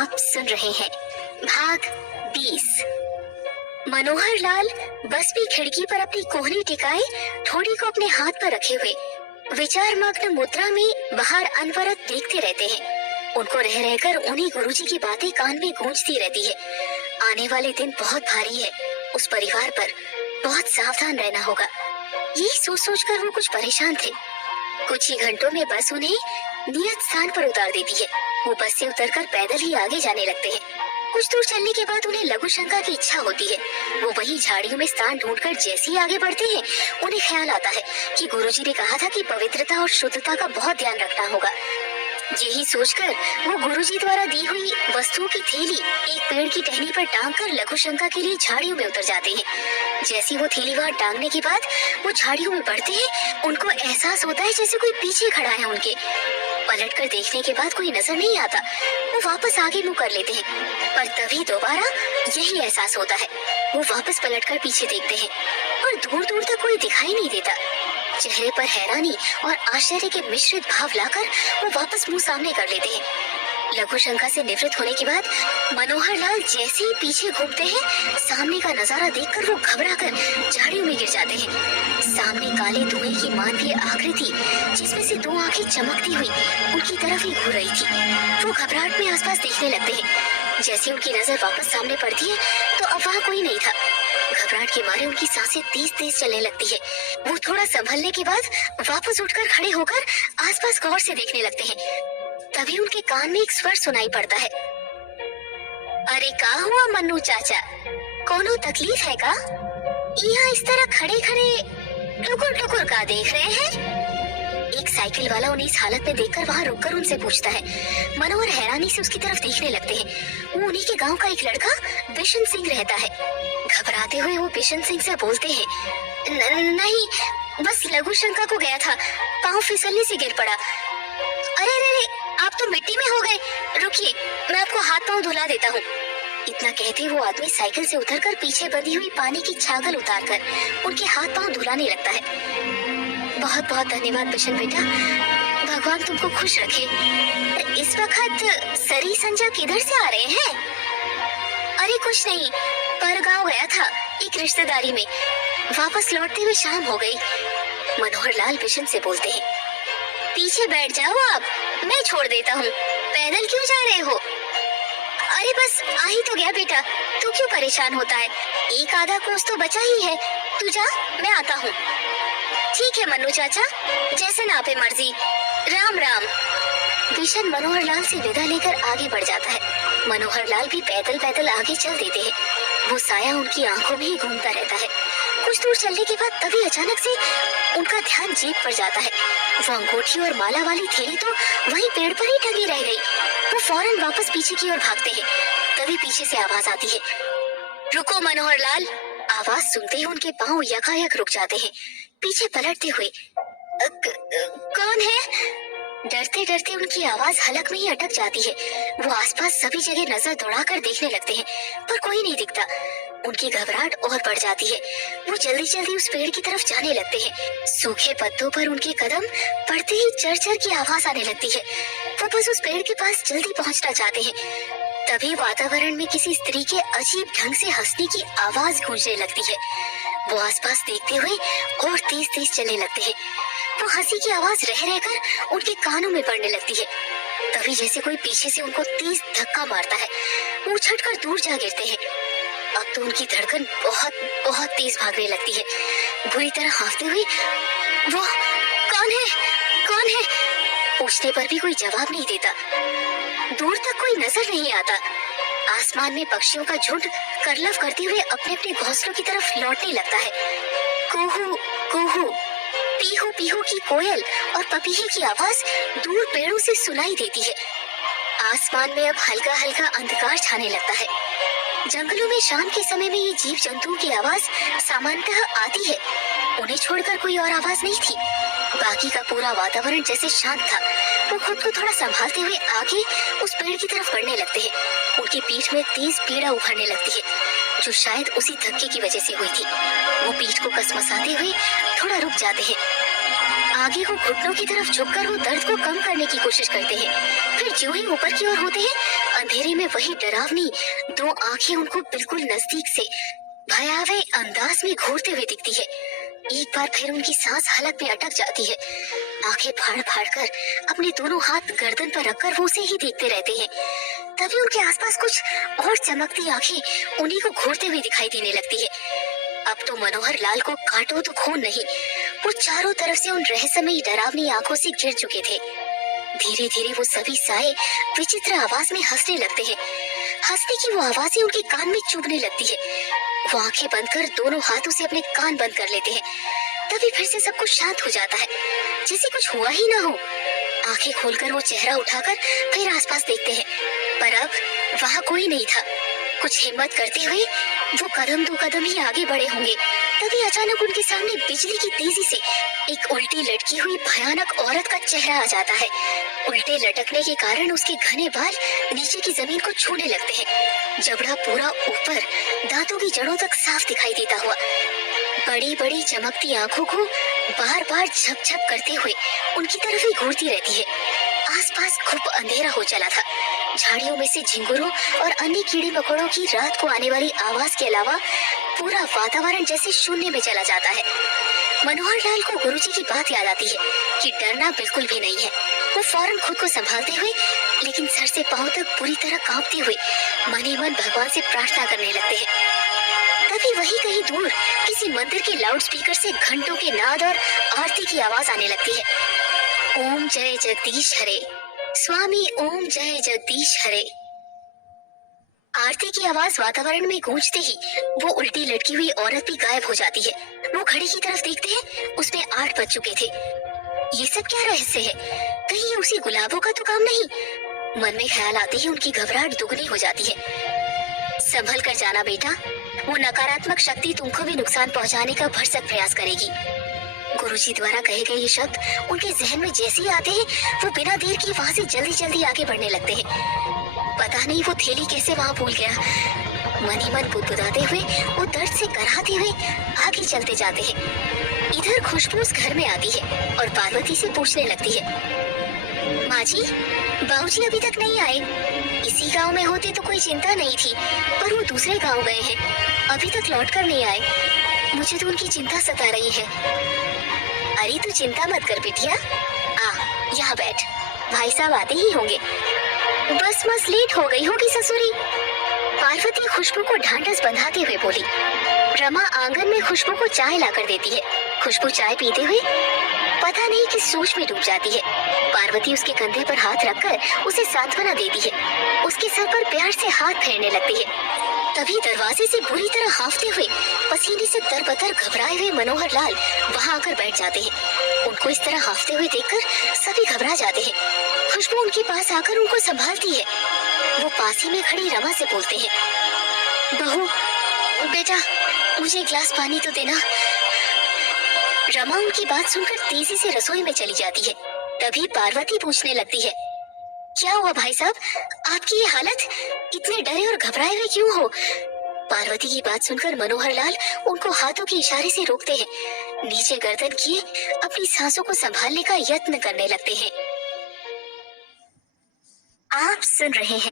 आप सुन रहे हैं भाग 20। मनोहर लाल बस भी खिड़की पर अपनी कोहनी टिकाए ठोड़ी को अपने हाथ पर रखे हुए विचार मग्न मुद्रा में बाहर अनवरत देखते रहते हैं। उनको रह रहकर उन्हीं गुरुजी की बातें कान में गूंजती रहती है। आने वाले दिन बहुत भारी है, उस परिवार पर बहुत सावधान रहना होगा। यही सोच सोच कर वो कुछ परेशान थे। कुछ ही घंटों में बस उन्हें नियत स्थान पर उतार देती है। वो बस से उतरकर पैदल ही आगे जाने लगते हैं। कुछ दूर चलने के बाद उन्हें लघु शंका की इच्छा होती है। वो वही झाड़ियों में स्थान ढूंढकर जैसे ही आगे बढ़ते हैं, उन्हें ख्याल आता है कि गुरुजी ने कहा था कि पवित्रता और शुद्धता का बहुत ध्यान रखना होगा। यही सोचकर वो गुरुजी द्वारा दी हुई वस्तुओं की थैली एक पेड़ की टहनी पर टांगकर लघु शंका के लिए झाड़ियों में उतर जाते हैं। जैसी वो थैली वहाँ टांगने के बाद वो झाड़ियों में बढ़ते हैं, उनको एहसास होता है जैसे कोई पीछे खड़ा है उनके। पलटकर देखने के बाद कोई नजर नहीं आता। वो वापस आगे मुंह कर लेते हैं, पर तभी दोबारा यही एहसास होता है। वो वापस पलटकर पीछे देखते हैं, पर दूर दूर तक कोई दिखाई नहीं देता। चेहरे पर हैरानी और आश्चर्य के मिश्रित भाव लाकर वो वापस मुंह सामने कर लेते हैं। लघु शंका से निवृत्त होने के बाद मनोहर लाल जैसे ही पीछे घूमते हैं, सामने का नजारा देखकर वो घबराकर झाड़ियों में गिर जाते हैं। सामने काले धुएं की मानवीय आकृति, जिसमें से दो आंखें चमकती हुई उनकी तरफ ही घूर रही थी। वो घबराहट में आसपास देखने लगते हैं। जैसे उनकी नजर वापस सामने पड़ती है तो अब वहाँ कोई नहीं था। घबराहट के मारे उनकी सांसें तेज तेज चलने लगती है। वो थोड़ा संभलने के बाद वापस उठकर खड़े होकर आसपास गौर से देखने लगते हैं। तभी उनके कान में एक स्वर सुनाई पड़ता है। अरे का हुआ मन्नू चाचा, कोनो तकलीफ है का? यहाँ इस तरह खड़े खड़े टुकुर टुकुर का देख रहे हैं? एक साइकिल वाला उन्हें इस हालत में देखकर वहाँ रुककर उनसे पूछता है। मनोहर हैरानी से उसकी तरफ देखने लगते हैं। वो उन्हीं के गांव का एक लड़का बिशन सिंह रहता है। घबराते हुए वो बिशन सिंह से बोलते हैं, नहीं, बस लघु शंका को गया था, पाँव फिसलने से गिर पड़ा। अरे अरे, आप तो मिट्टी में हो गए, रुकिए मैं आपको हाथ पाँव धुला देता हूँ। इतना कहते वो आदमी साइकिल से उतरकर पीछे बंधी हुई पानी की छागल उतारकर उनके हाथ पाँव धुलाने लगता है। बहुत बहुत धन्यवाद बिशन बेटा, भगवान तुमको खुश रखे। इस वक्त सरी संजय किधर से आ रहे हैं? अरे कुछ नहीं, पर गाँव गया था एक रिश्तेदारी में, वापस लौटते हुए शाम हो गई। मनोहर लाल बिशन से बोलते हैं, पीछे बैठ जाओ आप, मैं छोड़ देता हूँ। पैदल क्यों जा रहे हो? अरे बस आ ही तो गया बेटा, तू क्यों परेशान होता है? एक आधा कोस तो बचा ही है, तू जा, मैं आता हूँ। ठीक है मन्नू चाचा, जैसे ना आपे मर्जी, राम राम। बिशन मनोहर लाल से विदा लेकर आगे बढ़ जाता है। मनोहर लाल भी पैदल पैदल आगे चल देते हैं। वो साया उनकी आंखों में ही घूमता रहता है। कुछ दूर चलने के बाद तभी अचानक से उनका ध्यान जेब पर जाता है। वो अंगूठी और माला वाली थैली तो वहीं पेड़ पर ही टंगी रह गई। वो फौरन वापस पीछे की ओर भागते हैं। तभी पीछे से आवाज आती है, रुको मनोहर लाल। आवाज सुनते ही उनके पांव यकायक रुक जाते हैं। पीछे पलटते हुए, कौन है? डरते डरते उनकी आवाज हलक में ही अटक जाती है। वो आसपास सभी जगह नजर दौड़ाकर देखने लगते हैं, पर कोई नहीं दिखता। उनकी घबराहट और बढ़ जाती है। वो जल्दी जल्दी उस पेड़ की तरफ जाने लगते हैं। सूखे पत्तों पर उनके कदम पड़ते ही चरचर की आवाज आने लगती है। वो बस उस पेड़ के पास जल्दी पहुंचना चाहते हैं। तभी वातावरण में किसी स्त्री के अजीब ढंग से हंसने की आवाज गूंजने लगती है। वो आसपास देखते हुए और तेज तेज चलने लगते हैं। वो हंसी की आवाज रह रहकर उनके कानों में पड़ने लगती है। तभी जैसे कोई पीछे से उनको तेज धक्का मारता है। वो उछलकर दूर जा गिरते हैं। अब तो उनकी धड़कन बहुत बहुत तेज भागने लगती है। बुरी तरह हांफते हुए, वो कौन है, कौन है? पूछने पर भी कोई जवाब नहीं देता। दूर तक कोई नजर नहीं आता। आसमान में पक्षियों का झुंड करलव करते हुए अपने अपने घोंसलों की तरफ लौटने लगता है। कुहू कुहू, पीहू पीहू की कोयल और पपीहे की आवाज दूर पेड़ों से सुनाई देती है। आसमान में अब हल्का हल्का अंधकार छाने लगता है। जंगलों में शाम के समय में ये जीव जंतुओं की आवाज सामान्यतः आती है। उन्हें छोड़कर कोई और आवाज नहीं थी। बाकी का पूरा वातावरण जैसे शांत था। वो खुद को थोड़ा संभालते हुए आगे उस पेड़ की तरफ बढ़ने लगते हैं। उनकी पीठ में तेज पीड़ा उभरने लगती है, जो शायद उसी धक्के की वजह से हुई थी। वो पीठ को कसमसाते हुए थोड़ा रुक जाते हैं। आगे को घुटनों की तरफ झुककर वो दर्द को कम करने की कोशिश करते हैं। फिर जो ही ऊपर की ओर होते हैं, अंधेरे में वही डरावनी दो आंखें उनको बिल्कुल नजदीक से भयावह अंदाज में घूरते हुए दिखती है। एक बार फिर उनकी सांस हलक में अटक जाती है। आंखें फाड़ फाड़ कर अपने दोनों हाथ गर्दन पर रखकर वो उसे ही देखते रहते हैं। तभी उनके आसपास कुछ और चमकती आंखें उन्हीं को घूरते हुए दिखाई देने लगती है। अब तो मनोहर लाल को काटो तो खून नहीं, वो चारों तरफ से उन रहस्यमयी डरावनी आंखों से घिर चुके थे। धीरे धीरे वो सभी साए विचित्र आवाज में हंसने लगते हैं। हंसने की वो आवाजें उनके कान में चुभने लगती है। वो आंखें बंद कर दोनों हाथों से अपने कान बंद कर लेते हैं। तभी फिर से सब कुछ शांत हो जाता है, जैसे कुछ हुआ ही ना हो। आंखें खोलकर वो चेहरा उठाकर फिर आसपास देखते हैं, पर अब वहाँ कोई नहीं था। कुछ हिम्मत करते हुए वो कदम दो कदम ही आगे बढ़े होंगे, तभी अचानक उनके सामने बिजली की तेजी से एक उल्टी लटकी हुई भयानक औरत का चेहरा आ जाता है। उल्टे लटकने के कारण उसके घने बाल नीचे की जमीन को छूने लगते हैं। जबड़ा पूरा ऊपर दांतों की जड़ों तक साफ दिखाई देता हुआ बड़ी बड़ी चमकती आंखों को बार बार झपझप करते हुए उनकी तरफ ही घूरती रहती है। आसपास खूब अंधेरा हो चला था। झाड़ियों में से झिंगुरों और अन्य कीड़े मकोड़ों की रात को आने वाली आवाज के अलावा पूरा वातावरण जैसे शून्य में चला जाता है। मनोहर लाल को गुरुजी की बात याद आती है कि डरना बिल्कुल भी नहीं है। वो फौरन खुद को संभालते हुए लेकिन सर से पांव तक पूरी तरह कांपते हुए मन ही मन भगवान से प्रार्थना करने लगते हैं। तभी वहीं कहीं दूर किसी मंदिर के लाउडस्पीकर से घंटों के नाद और आरती की आवाज आने लगती है। ओम जय जगदीश हरे, स्वामी ओम जय जगदीश हरे। आरती की आवाज वातावरण में गूंजते ही वो उल्टी लटकी हुई औरत भी गायब हो जाती है। वो घड़ी की तरफ देखते हैं, उसमें 8 बज चुके थे। ये सब क्या रहस्य है? कहीं ये उसी गुलाबों का तो काम नहीं? मन में ख्याल आते ही उनकी घबराहट दुगनी हो जाती है। संभल कर जाना बेटा, वो नकारात्मक शक्ति तुमको भी नुकसान पहुंचाने का भरसक प्रयास करेगी। गुरुजी द्वारा कहे गए ये शब्द उनके जहन में जैसे ही आते हैं, वो बिना देर किए वहाँ से जल्दी जल्दी आगे बढ़ने लगते हैं। पता नहीं वो थैली कैसे वहाँ भूल गया। मन ही मन बुदबुदाते हुए वो दर्द से कराहते हुए आगे चलते जाते हैं। इधर खुशबू उस घर में आती है और पार्वती से पूछने लगती है, माँ जी, बाबूजी अभी तक नहीं आए। इसी गांव में होते तो कोई चिंता नहीं थी, पर वो दूसरे गांव गए हैं, अभी तक लौट कर नहीं आए। मुझे तो उनकी चिंता सता रही है। अरे तू चिंता मत कर बिटिया, आ यहाँ बैठ, भाई साहब आते ही होंगे। बस लेट हो गई होगी ससुरी। पार्वती खुशबू को ढांढस बंधाते हुए बोली। रमा आंगन में खुशबू को चाय लाकर देती है। खुशबू चाय पीते हुए पता नहीं किस सोच में डूब जाती है। पार्वती उसके कंधे पर हाथ रखकर उसे सांत्वना देती है। उसके सर पर प्यार से हाथ फेरने लगती है। तभी दरवाजे से बुरी तरह हांफते हुए पसीने से तरबतर घबराए हुए मनोहर लाल वहां आकर बैठ जाते हैं। उनको इस तरह हांफते हुए देखकर सभी घबरा जाते हैं। खुशबू उनके पास आकर उनको संभालती है। वो पास ही में खड़ी रमा से बोलते हैं, बहू बेटा मुझे ग्लास पानी तो देना। रमा उनकी बात सुनकर तेजी से रसोई में चली जाती है। तभी पार्वती पूछने लगती है, क्या हुआ भाई साहब, आपकी ये हालत, इतने डरे और घबराए हुए क्यों हो? पार्वती की बात सुनकर मनोहर लाल उनको हाथों के इशारे से रोकते हैं। नीचे गर्दन किए अपनी सांसों को संभालने का यत्न करने लगते हैं। आप सुन रहे हैं